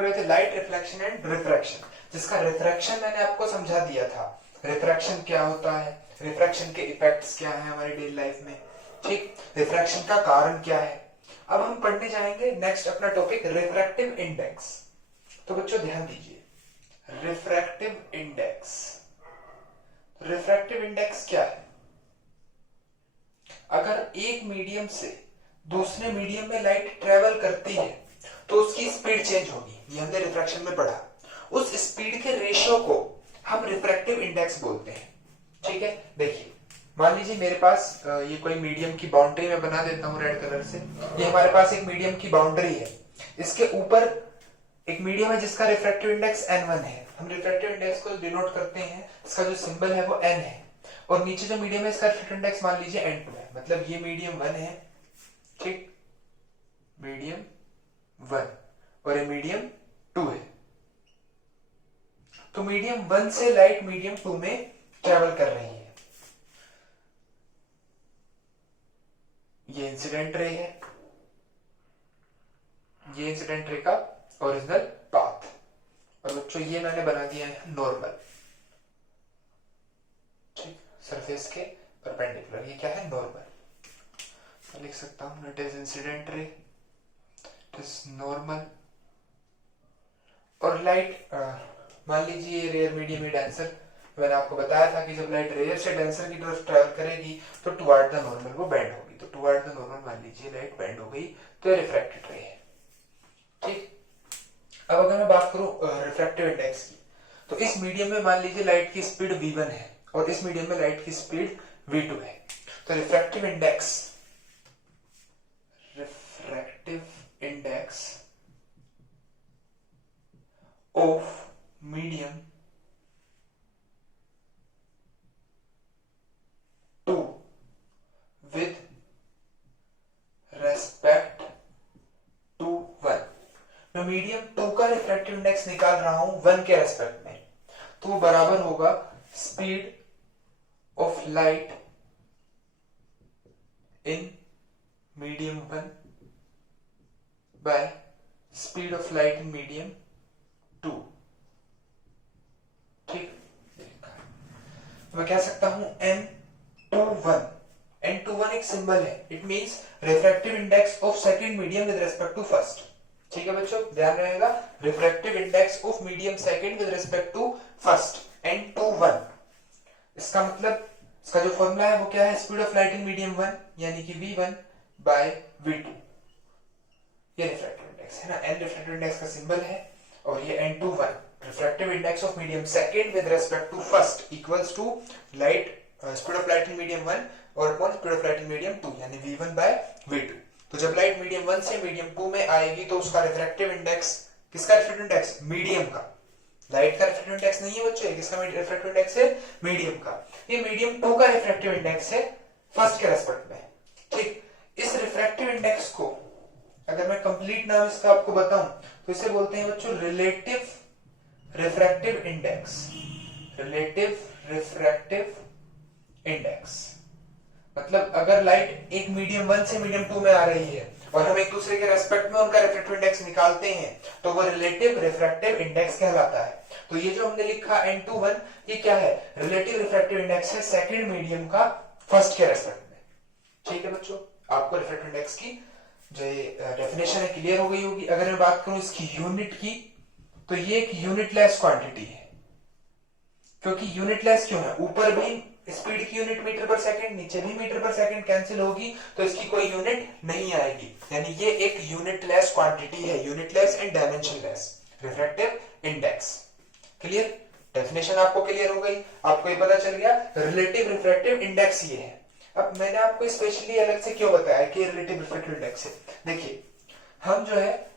पढ़ रहे थे लाइट रिफ्लेक्शन एंड रिफ्रैक्शन, जिसका रिफ्रैक्शन मैंने आपको समझा दिया था। रिफ्रैक्शन क्या होता है, रिफ्रैक्शन के इफेक्ट्स क्या है हमारी डेली लाइफ में, ठीक, रिफ्रैक्शन का कारण क्या है। अब हम पढ़ने जाएंगे नेक्स्ट अपना टॉपिक रिफ्रैक्टिव इंडेक्स। तो बच्चों ध्यान दीजिए, रिफ्रैक्टिव इंडेक्स, रिफ्रैक्टिव इंडेक्स क्या है? अगर एक मीडियम से दूसरे मीडियम में लाइट ट्रेवल करती है तो उसकी स्पीड चेंज होगी, ये हमने रिफ्रैक्शन में पढ़ा। उस स्पीड के रेशियो को हम रिफ्रैक्टिव इंडेक्स बोलते हैं, ठीक है। देखिए मान लीजिए मेरे पास ये कोई मीडियम की बाउंड्री में बना देता हूं रेड कलर से, ये हमारे पास एक मीडियम की बाउंड्री है, इसके ऊपर एक मीडियम है जिसका रिफ्रैक्टिव इंडेक्स n1 है। हम रिफ्रैक्टिव इंडेक्स को डिनोट करते हैं, इसका जो सिंबल है वो n है, और नीचे जो मीडियम है इसका रिफ्रैक्टिव इंडेक्स मान लीजिए n2 है, मतलब ये मीडियम 1 है, ठीक, मीडियम 1 और ये मीडियम 2 है। तो मीडियम 1 से लाइट मीडियम 2 में ट्रेवल कर रही है। ये इंसिडेंट रे है, ये इंसिडेंट रे का ओरिजिनल पाथ, और बच्चों ये मैंने बना दिया है नॉर्मल, ठीक, सरफेस के परपेंडिकुलर, ये क्या है नॉर्मल। मैं लिख सकता हूं it is incident ray, it is normal, और लाइट मान लीजिए रेयर मीडियम डेंसर, मैंने आपको बताया था कि जब लाइट रेयर से डेंसर की तरफ ट्रेवल करेगी तो टुवर्ड द नॉर्मल वो बेंड होगी, तो टुवर्ड द नॉर्मल मान लीजिए लाइट बेंड हो गई तो रिफ्रैक्टेड रे है, ठीक। अब अगर मैं बात करूं रिफ्रैक्टिव इंडेक्स की, तो इस मीडियम में मान लीजिए लाइट की स्पीड v1 है और इस मीडियम में लाइट की स्पीड v2 है, तो refractive index of medium 2 with respect to 1, मैं मीडियम 2 का रिफ्रैक्टिव इंडेक्स निकाल रहा हूं 1 के रेस्पेक्ट में, तो वो बराबर होगा speed of light in medium 1 by speed of light in medium 2, ठीक। मैं कह सकता हूं n21, n21 एक सिंबल है, it means refractive index of second medium with respect to first, ठीक है बच्चों, ध्यान रहेगा, refractive index of medium second with respect to first n21। इसका मतलब इसका जो फॉर्मूला है वो क्या है, speed of light in medium 1 यानी कि v1 बाय v2, ये रिफ्रैक्टिव इंडेक्स है ना, n रिफ्रैक्टिव इंडेक्स का सिंबल है, और ये n21 refractive index of medium second with respect to first equals to light speed of light in medium 1 और upon speed of light in medium 2 यानी v1 bye v2। तो जब light medium 1 से medium 2 में आएगी तो उसका रिफ्रैक्टिव इंडेक्स, किसका रिफ्रैक्टिव इंडेक्स, मीडियम का, लाइट का रिफ्रैक्टिव इंडेक्स नहीं है बच्चों, किसका रिफ्रैक्टिव इंडेक्स है, मीडियम का, ये मीडियम 2 का रिफ्रैक्टिव इंडेक्स है फर्स्ट के रेस्पेक्ट में, ठीक। इस रिफ्रैक्टिव इंडेक्स को अगर मैं कंप्लीट नाम इसका आपको बताऊं तो इसे बोलते हैं बच्चों relative refractive index, relative refractive index. मतलब अगर लाइट एक मीडियम 1 से मीडियम 2 में आ रही है और हम एक दूसरे के रेस्पेक्ट में उनका रिफ्रैक्टिव इंडेक्स निकालते हैं तो वो रिलेटिव रिफ्रैक्टिव इंडेक्स कहलाता है। तो ये जो हमने लिखा n21 ये क्या है, रिलेटिव रिफ्रैक्टिव इंडेक्स है सेकंड मीडियम का फर्स्ट के रेस्पेक्ट में, ठीक है बच्चों। आपको रिफ्रैक्टिव इंडेक्स की जो डेफिनेशन है क्लियर हो गई होगी। अगर मैं बात करूं इसकी यूनिट की तो ये एक यूनिटलेस क्वांटिटी है, क्योंकि यूनिटलेस क्यों है, ऊपर भी स्पीड की यूनिट मीटर पर सेकंड, नीचे भी मीटर पर सेकंड कैंसिल होगी तो इसकी कोई यूनिट नहीं आएगी, यानी ये एक यूनिटलेस क्वांटिटी है, unitless and dimensionless refractive index. Clear, definition आपको क्लियर हो गई, आपको ये पता चल गया रिलेटिव रिफ्रैक्टिव इंडेक्स ये है। अब मैंने आपको स्पेशली अलग से क्यों बताया कि रिलेटिव रिफ्रैक्टिव इंडेक्स है, देखिए हम जो है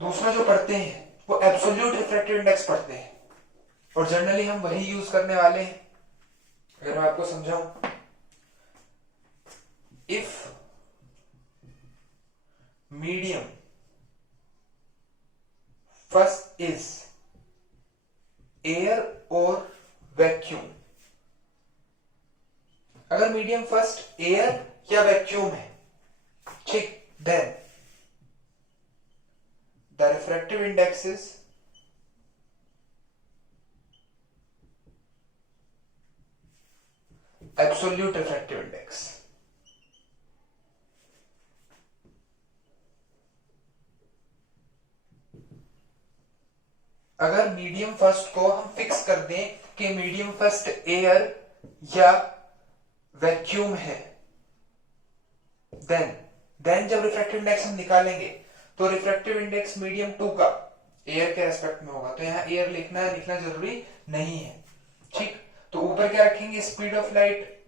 दूसरा जो पढ़ते हैं वो एब्सोल्यूट रिफ्रैक्टिव इंडेक्स पढ़ते हैं और जनरली हम वही यूज करने वाले हैं। अगर मैं आपको समझाऊं, if medium first is air और वैक्यूम, अगर मीडियम फर्स्ट एयर या वैक्यूम है, ठीक, then the refractive index is absolute refractive index. अगर मीडियम फर्स्ट को हम फिक्स कर दें कि मीडियम फर्स्ट एयर या वैक्यूम है, देन जब रिफ्रैक्टिव इंडेक्स हम निकालेंगे तो रिफ्रैक्टिव इंडेक्स मीडियम 2 का एयर के रेस्पेक्ट में होगा। तो यहाँ एयर लिखना है, लिखना जरूरी नहीं है, ठीक। तो ऊपर क्या रखेंगे, speed of light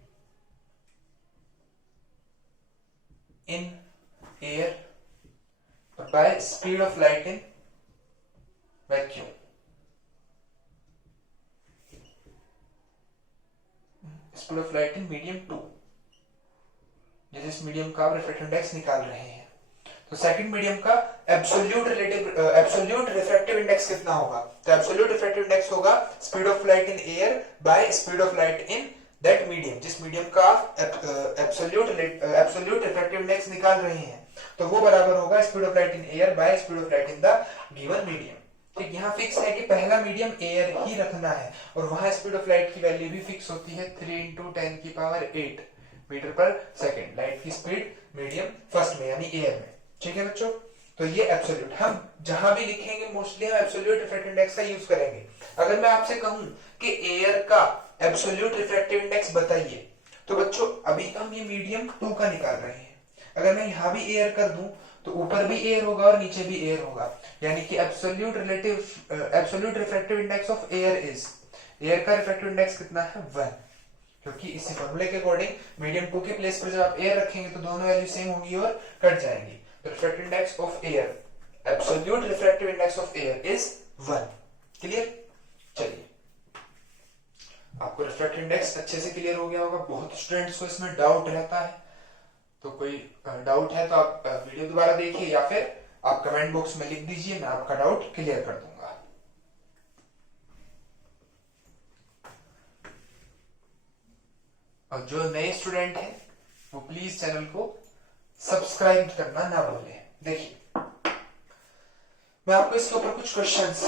in air by speed of light in vacuum. Speed of light in medium 2, जिस मीडियम का आप रिफ्रैक्टिव इंडेक्स निकाल रहे हैं। तो सेकंड मीडियम का एब्सोल्यूट रिफ्रैक्टिव इंडेक्स कितना होगा? तो एब्सोल्यूट रिफ्रैक्टिव इंडेक्स होगा speed of light in air by speed of light in that medium. जिस मीडियम का आप एब्सोल्यूट रिफ्रैक्टिव इंडेक्स निकाल रहे हैं, तो वो बराबर होगा speed of light in air by speed of light in the given medium. ठीक, यहाँ फिक्स है कि पहला मीडियम एयर ही रखना है, और वहां स्पीड ऑफ लाइट की वैल्यू भी फिक्स होती है 3 × 10⁸ मीटर पर सेकेंड। लाइट की स्पीड मीडियम फर्स्ट में यानी एयर में। ठीक है बच्चों, तो ये एब्सोल्यूट हम जहां भी लिखेंगे मोस्टली हम एब्सोल्यूट रिफ्रैक्टिव इंडेक्स का यूज करेंगे। अगर मैं आपसे कहूं कि एयर का एब्सोल्यूट रिफ्रैक्टिव इंडेक्स बताइए, तो बच्चों अभी हम ये मीडियम 2 का निकाल रहे हैं। अगर मैं यहां भी एयर कर दूं तो ऊपर भी एयर होगा और नीचे भी एयर होगा, यानी कि absolute refractive index of air is, air का रिफ्रैक्टिव इंडेक्स कितना है 1, क्योंकि इसी फॉर्मूले के अकॉर्डिंग मीडियम 2 के प्लेस पर जब आप एयर रखेंगे तो दोनों वैल्यू सेम होंगी और कट जाएंगी। तो refractive index of air, absolute refractive index of air is 1। Clear? चलिए, आपको रिफ्रैक्टिव इंडेक्स अच्छे से क्लियर हो गया होगा। बहुत स्टूडेंट्स को इसमें डाउट रहता है, तो कोई डाउट है तो आप वीडियो दोबारा देखिए या फिर आप कमेंट बॉक्स में लिख दीजिए, मैं आपका डाउट क्लियर कर दूंगा। और जो नए स्टूडेंट हैं वो प्लीज चैनल को सब्सक्राइब करना ना भूलें। देखिए, मैं आपको इसके ऊपर कुछ क्वेश्चंस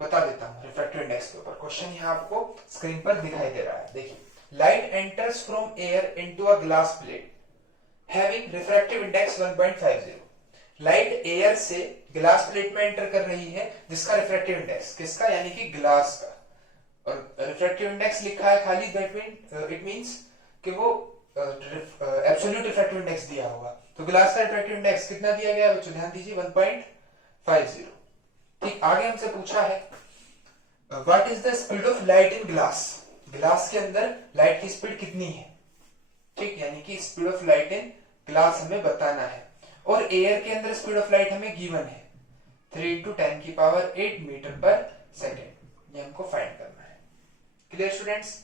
बता देता हूं। रिफ्रैक्टिव इंडेक्स के ऊपर क्वेश्चन यहाँ आपको स्क्रीन पर दिखाई दे रहा है। देखिए, light enters from air into a glass plate having refractive index 1.50। Light air से ग्लास प्लेट में एंटर कर रही है जिसका रिफ्रैक्टिव इंडेक्स किसका, यानी कि ग्लास का, और रिफ्रैक्टिव इंडेक्स लिखा है खाली, दैट इट मींस कि वो एब्सोल्यूट रिफ्रैक्टिव इंडेक्स दिया होगा। तो ग्लास का रिफ्रैक्टिव इंडेक्स कितना दिया गया है बच्चों, ध्यान दीजिए 1.50। ठीक, आगे हमसे पूछा है what is the speed of light in glass, glass के अंदर लाइट की स्पीड कितनी है। ठीक, यानी कि speed of light in glass हमें बताना है, और एयर के अंदर स्पीड ऑफ लाइट हमें गिवन है 3 × 10⁸ मीटर पर सेकेंड। ये हमको फाइंड करना है। Clear students?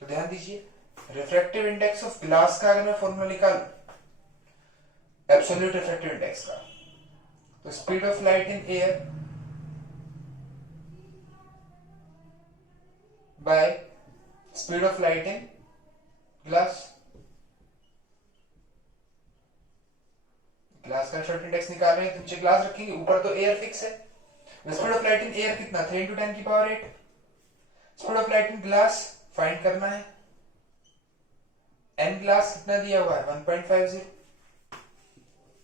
तो ध्यान दीजिए, रिफ्रैक्टिव इंडेक्स ऑफ ग्लास का अगर मैं फॉर्मूला निकालूं एब्सोल्यूट रिफ्रैक्टिव इंडेक्स का, तो speed of light in air by speed of light in glass, glass का रिफ्रैक्टिव इंडेक्स निकाल रहे हैं तो नीचे ग्लास रखेंगे, ऊपर तो एयर फिक्स है। Speed of light in air कितना, 3 × 10⁸। Speed of light in glass find करना है, एन ग्लास कितना दिया हुआ है 1.50,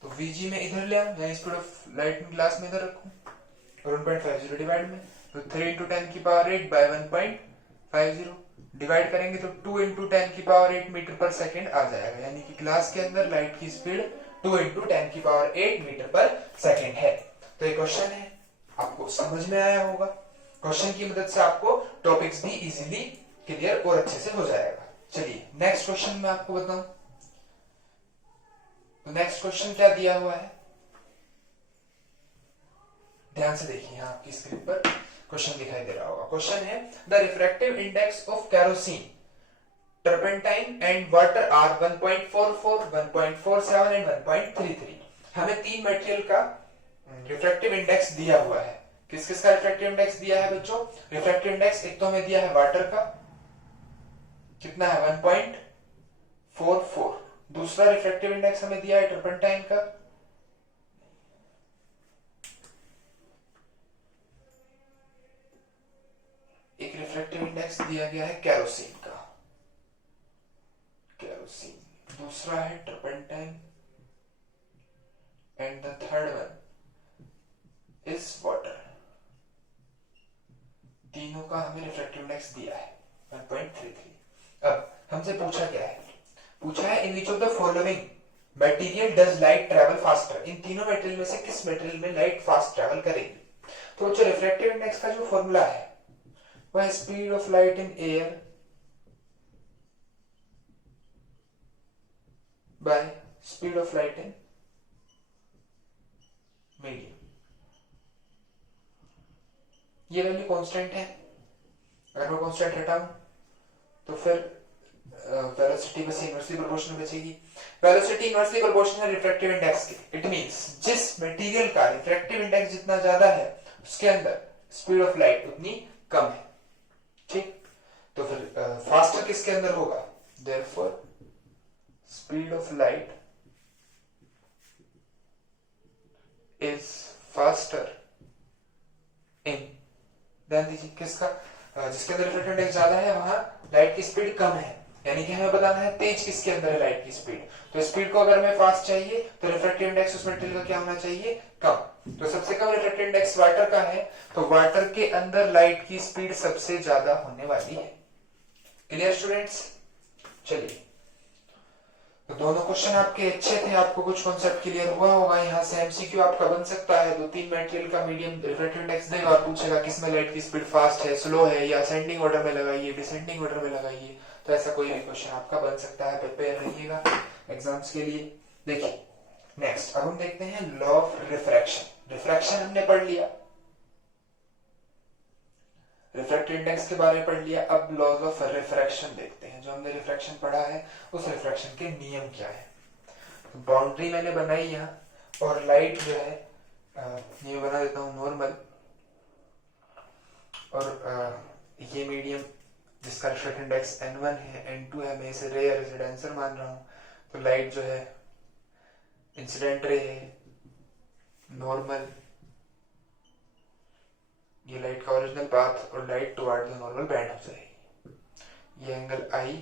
तो वीजी में इधर ले आऊं, यानी speed of light in glass में इधर रखूं, और 1.50 डिवाइड में, तो 3 × 10⁸ बाय 1.50 डिवाइड करेंगे तो 2 × 10⁸ मीटर पर सेकेंड आ जाएगा, यानी कि ग्लास के अंदर लाइट की स्पीड 2 × 10⁸ मीटर पर सेकेंड है। तो ये क्वेश्चन है, आपको समझ में आया होगा। क्वेश्चन की मदद से आपको टॉपिक्स भी इजीली क्लियर और अच्छे से हो जाएगा। चलिए नेक्स्ट क्वेश्चन मैं आपको बताऊं, तो नेक्स्ट क्वेश्चन क्या दिया हुआ है, ध्यान से देखिए, यहाँ आपकी स्क्रीन पर क्वेश्चन दिखाई दे रहा होगा। क्वेश्चन है the refractive index of kerosene, turpentine and water are 1.44, 1.47 and 1.33। हमें तीन मटेरियल का रिफ्रैक्टिव इंडेक्स दिया हुआ है। किस किस का रिफ्रैक्टिव इंडेक्स दिया है बच्चों? रिफ्रैक्टिव इंडेक्स एक तो हमें दिया है वाटर का, कितना है 1.44। दूसरा रिफ्रैक्टिव इंडेक्स हमें दिया है टर्पेंटाइन का इंडेक्स दिया गया है केरोसिन का, केरोसिन, दूसरा है turpentine, and the third one is water. तीनों का हमें रिफ्रैक्टिव इंडेक्स दिया है 1.33। अब हमसे पूछा क्या है, पूछा है in which of the following material does light travel faster, इन तीनों मटेरियल में से किस मटेरियल में लाइट फास्ट ट्रेवल करेगी। तो जो रिफ्रैक्टिव इंडेक्स का जो फॉर्मूला है वह है speed of light in air by speed of light in medium. ये वैल्यू कांस्टेंट है, अगर मैं कांस्टेंट हटाऊं तो फिर वेलोसिटी बस इनवर्सली प्रोपोर्शनल बचेगी। वेलोसिटी इनवर्सली प्रोपोर्शनल है रिफ्रैक्टिव इंडेक्स के। इट मींस जिस मटेरियल का रिफ्रैक्टिव इंडेक्स जितना ज्यादा है उसके अंदर स्पीड ऑफ लाइट उतनी कम है। ठीक, तो फिर फास्टर किसके अंदर होगा, therefore speed of light is faster in, ध्यान दीजिए किसका, जिसके अंदर रिफ्रैक्टिव इंडेक्स ज्यादा है वहां लाइट की स्पीड कम है, यानी कि हमें बताना है तेज किसके अंदर है लाइट की स्पीड। तो स्पीड को अगर हमें फास्ट चाहिए तो रिफ्रैक्टिव इंडेक्स उस मटेरियल का क्या होना चाहिए, कम। तो सबसे कम रिफ्रैक्टिव इंडेक्स वाटर का है, तो वाटर के अंदर लाइट की स्पीड सबसे ज्यादा होने वाली है। क्लियर स्टूडेंट्स, चलिए तो दोनों क्वेश्चन आपके अच्छे थे, आपको कुछ कॉन्सेप्ट क्लियर हुआ होगा। यहाँ से एमसीक्यू आपका बन सकता है, 2-3 मटेरियल का मीडियम रिफ्रैक्टिव इंडेक्स देगा और पूछेगा किसमें लाइट की स्पीड फास्ट है, स्लो है, या असेंडिंग ऑर्डर में लगाइए, डिसेंडिंग ऑर्डर में लगाइए। तो ऐसा कोई भी क्वेश्चन आपका बन सकता है, प्रिपेयर रहिएगा एग्जाम्स के लिए। देखिए नेक्स्ट अब हम देखते हैं लॉ ऑफ रिफ्रैक्शन। रिफ्रैक्शन हमने पढ़ लिया, रिफ्रैक्टिव इंडेक्स के बारे में पढ़ लिया, अब लॉज ऑफ रिफ्रैक्शन देखते हैं। जो हमने रिफ्रैक्शन पढ़ा है उस रिफ्रैक्शन के नियम क्या है। तो बाउंड्री मैंने बनाई यहाँ, और लाइट जो है ये बना देता हूँ नॉर्मल, और ये मीडियम जिसका रिफ्रैक्टिव इंडेक्स n1 है, n2 है, मैं इसे रे या रेसिडेंसर मान रहा हूँ। तो लाइट जो है इंसिडेंट रे है, नॉर्मल, ये लाइट का ओरिजिनल पाथ, और light toward the normal bend हो जाएगी। ये एंगल I,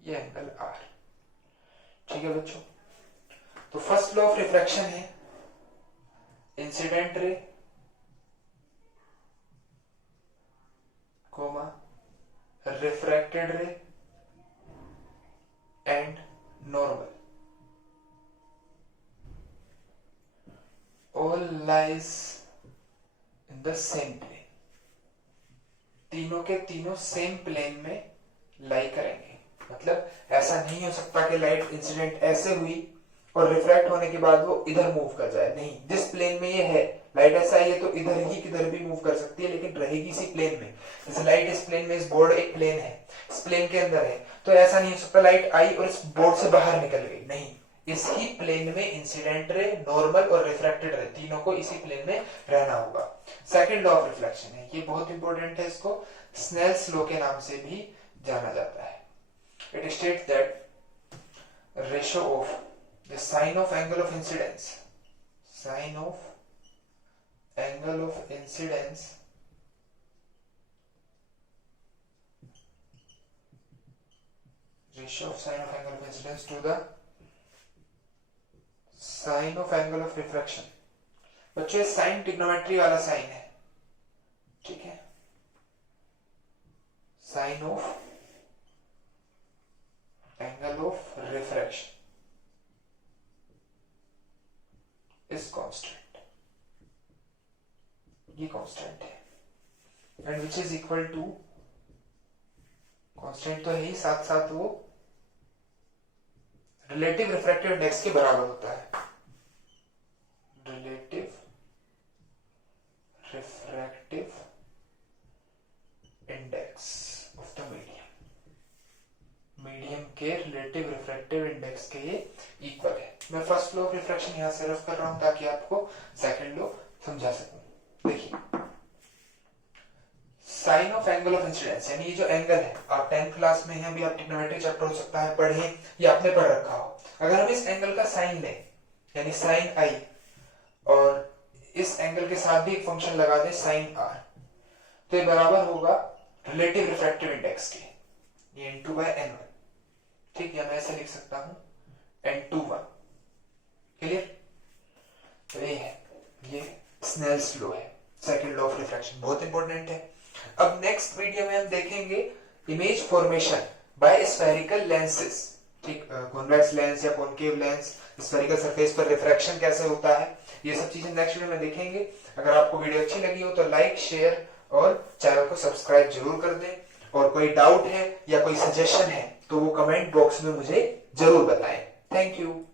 ये एंगल R। ठीक है बच्चों, तो फर्स्ट लॉ ऑफ रिफ्रैक्शन है incident ray comma refracted ray and normal all lies in the same plane. तीनों के तीनों सेम प्लेन में लाई करेंगे। मतलब ऐसा नहीं हो सकता कि लाइट इंसिडेंट ऐसे हुई और रिफ्रैक्ट होने के बाद वो इधर मूव कर जाए, नहीं। जिस प्लेन में ये है लाइट ऐसा है तो इधर ही किधर भी मूव कर सकती है, लेकिन रहेगी इसी प्लेन में। जैसे लाइट इस प्लेन में, इस बोर्ड एक प्लेन है, इस प्लेन के अंदर है, तो ऐसा नहीं हो सकता लाइट आई और इस बोर्ड से बाहर निकल गई, नहीं। इसी प्लेन में इंसिडेंट रे, नॉर्मल और रिफ्रैक्टेड रे, तीनों को इसी प्लेन में रहना होगा। सेकंड लॉ ऑफ रिफ्लेक्शन है, ये बहुत इंपॉर्टेंट है, इसको स्नेल्स लॉ के नाम से भी जाना जाता है। It states that ratio of the sine of angle of incidence, sine of angle of incidence ratio of sine of angle of incidence to the sine of angle of refraction। बच्चों sine trigonometry वाला sine है, ठीक है। Sine of angle of refraction is constant, ये constant है, and which is equal to, constant तो है ही, साथ साथ वो रिलेटिव रिफ्रैक्टिव इंडेक्स के बराबर होता है। Relative refractive index of the medium, medium के रिलेटिव रिफ्रैक्टिव इंडेक्स के ये इक्वल है। मैं फर्स्ट लॉ ऑफ रिफ्रैक्शन यहां से रफ कर रहा हूं ताकि आपको सेकंड लॉ समझा सकूं। देखिए sine of angle of incidence, यानी ये जो एंगल है, आप 10th क्लास में हैं, अभी आप ट्रिग्नोमेट्री चैप्टर हो सकता है पढ़े या आपने पढ़ रखा हो। अगर हम इस एंगल का साइन लें, यानी साइन आई, और इस एंगल के साथ भी एक फंक्शन लगा दें साइन आर, तो ये बराबर होगा रिलेटिव रिफ्रैक्टिव इंडेक्स की, ये N2 by N1, ठीक है, मैं ऐसे लिख सकता हूं N21, क्लियर। तो ये है, ये स्नेल्स लॉ है, सेकंड लॉ ऑफ रिफ्रैक्शन, बहुत इंपॉर्टेंट है। अब नेक्स्ट वीडियो में हम देखेंगे image formation by spherical lenses, ठीक, कॉन्वेक्स लेंस या कॉनकेव लेंस, स्फेरिकल सरफेस पर रिफ्रैक्शन कैसे होता है, ये सब चीजें नेक्स्ट वीडियो में देखेंगे। अगर आपको वीडियो अच्छी लगी हो तो लाइक, शेयर और चैनल को सब्सक्राइब जरूर कर दें, और कोई डाउट है या कोई सजेशन है तो वो कमेंट बॉक्स में मुझे जरूर बताएं। Thank you.